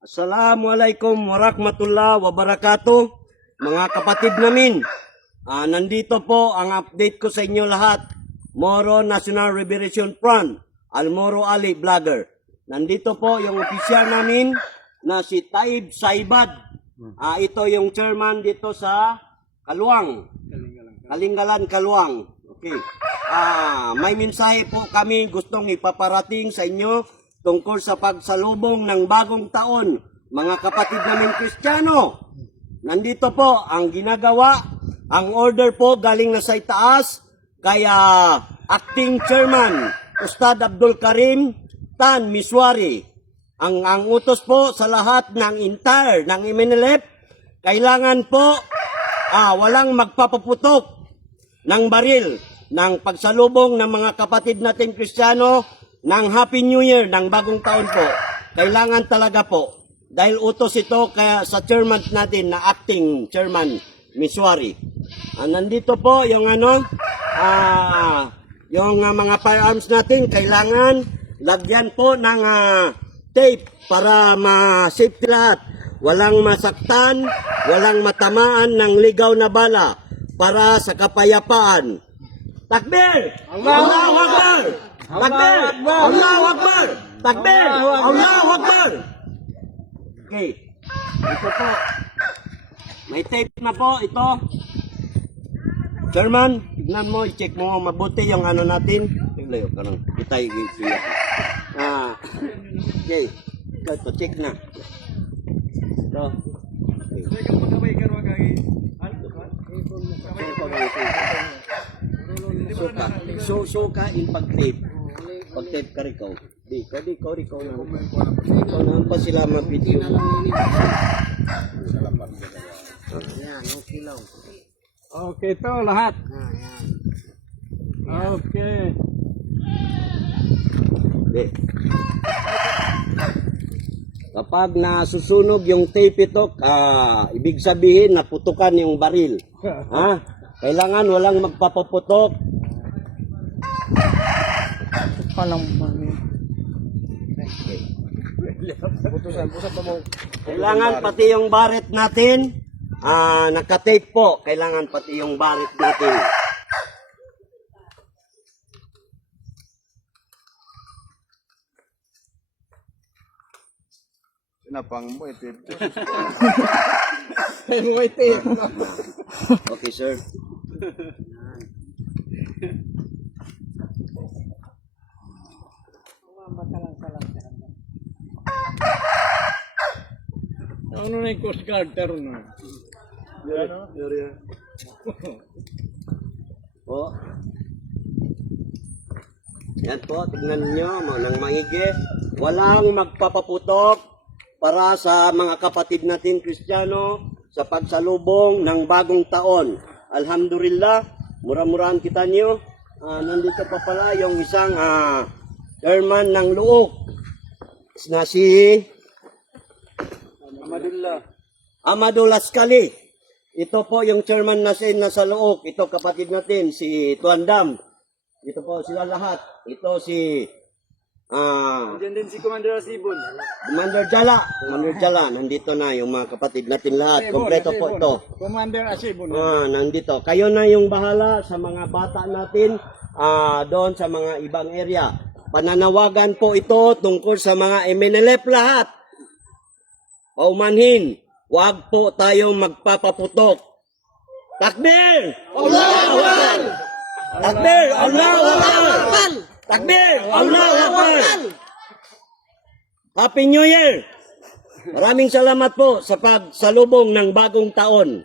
Assalamualaikum warahmatullahi wabarakatuh. Mga kapatid namin, nandito po ang update ko sa inyo lahat. Moro National Liberation Front, Almoro Ali Vlogger. Nandito po yung opisyal namin na si Taib Saibad. Ito yung chairman dito sa Kaluang. Kalinggalan, Kaluang. Okay. May mensahe po kami gustong ipaparating sa inyo tungkol sa pagsalubong ng bagong taon. Mga kapatid namin Kristiyano, nandito po ang ginagawa. Ang order po galing na sa itaas. Kaya acting chairman, Ustad Abdul Karim Tan Miswari. Ang utos po sa lahat ng entire ng MNLF, kailangan po walang magpapaputok ng baril ng pagsalubong ng mga kapatid natin Kristiyano ng Happy New Year, ng bagong taon po. Kailangan talaga po. Dahil utos ito kaya sa chairman natin na acting chairman Miswari. Nandito po yung mga firearms natin. Kailangan lagyan po ng tape para ma-safety lahat. Walang masaktan, walang matamaan ng ligaw na bala para sa kapayapaan. Takbir! Allahu Akbar! Takbir! Allahu Akbar! Takbir! Allahu Akbar! Okay. Ito po. May tape na po ito. Chairman, tignan mo, i-check mo mabuti yung natin. Tiglayo ka lang. Itay, siya. Okay. Ito, check na. Ito. Suka in pag-tape. Pag-tape ka rin Di ko naman pa sila mag-video. Yan, okay lang. Okay, ito lahat. Okay. Kapag nasusunog yung tape ito, ibig sabihin naputukan yung baril. Kailangan walang magpapaputok. Kailangan pati yung baret natin, naka-tape po. Kailangan pati yung baret natin. Sinapang mo ito. Okay, sir. Ano na yung Coast Guard? Taron na. Po. Yan po, tignan nyo, nang maigi. Walang magpapaputok para sa mga kapatid natin Kristiyano sa pagsalubong ng bagong taon. Alhamdulillah, mura-murahan kita nyo. Nandito pa pala yung isang chairman ng Luok na si Amadullah Skali. Ito po yung chairman na sa Luok. Ito kapatid natin, si Tuandam. Ito po sila lahat. Ito si Diyan din si Commander Asibon. Commander Jala. Nandito na yung mga kapatid natin lahat. Kompleto po ito. Commander Asibon. Nandito. Kayo na yung bahala sa mga bata natin doon sa mga ibang area. Pananawagan po ito tungkol sa mga MNLF lahat. Paumanhin, huwag po tayong magpapaputok. Takbir! Allahu Akbar! Takbir! Allahu Akbar! Takbir! Allahu Akbar! Happy New Year! Maraming salamat po sa pagsalubong ng bagong taon.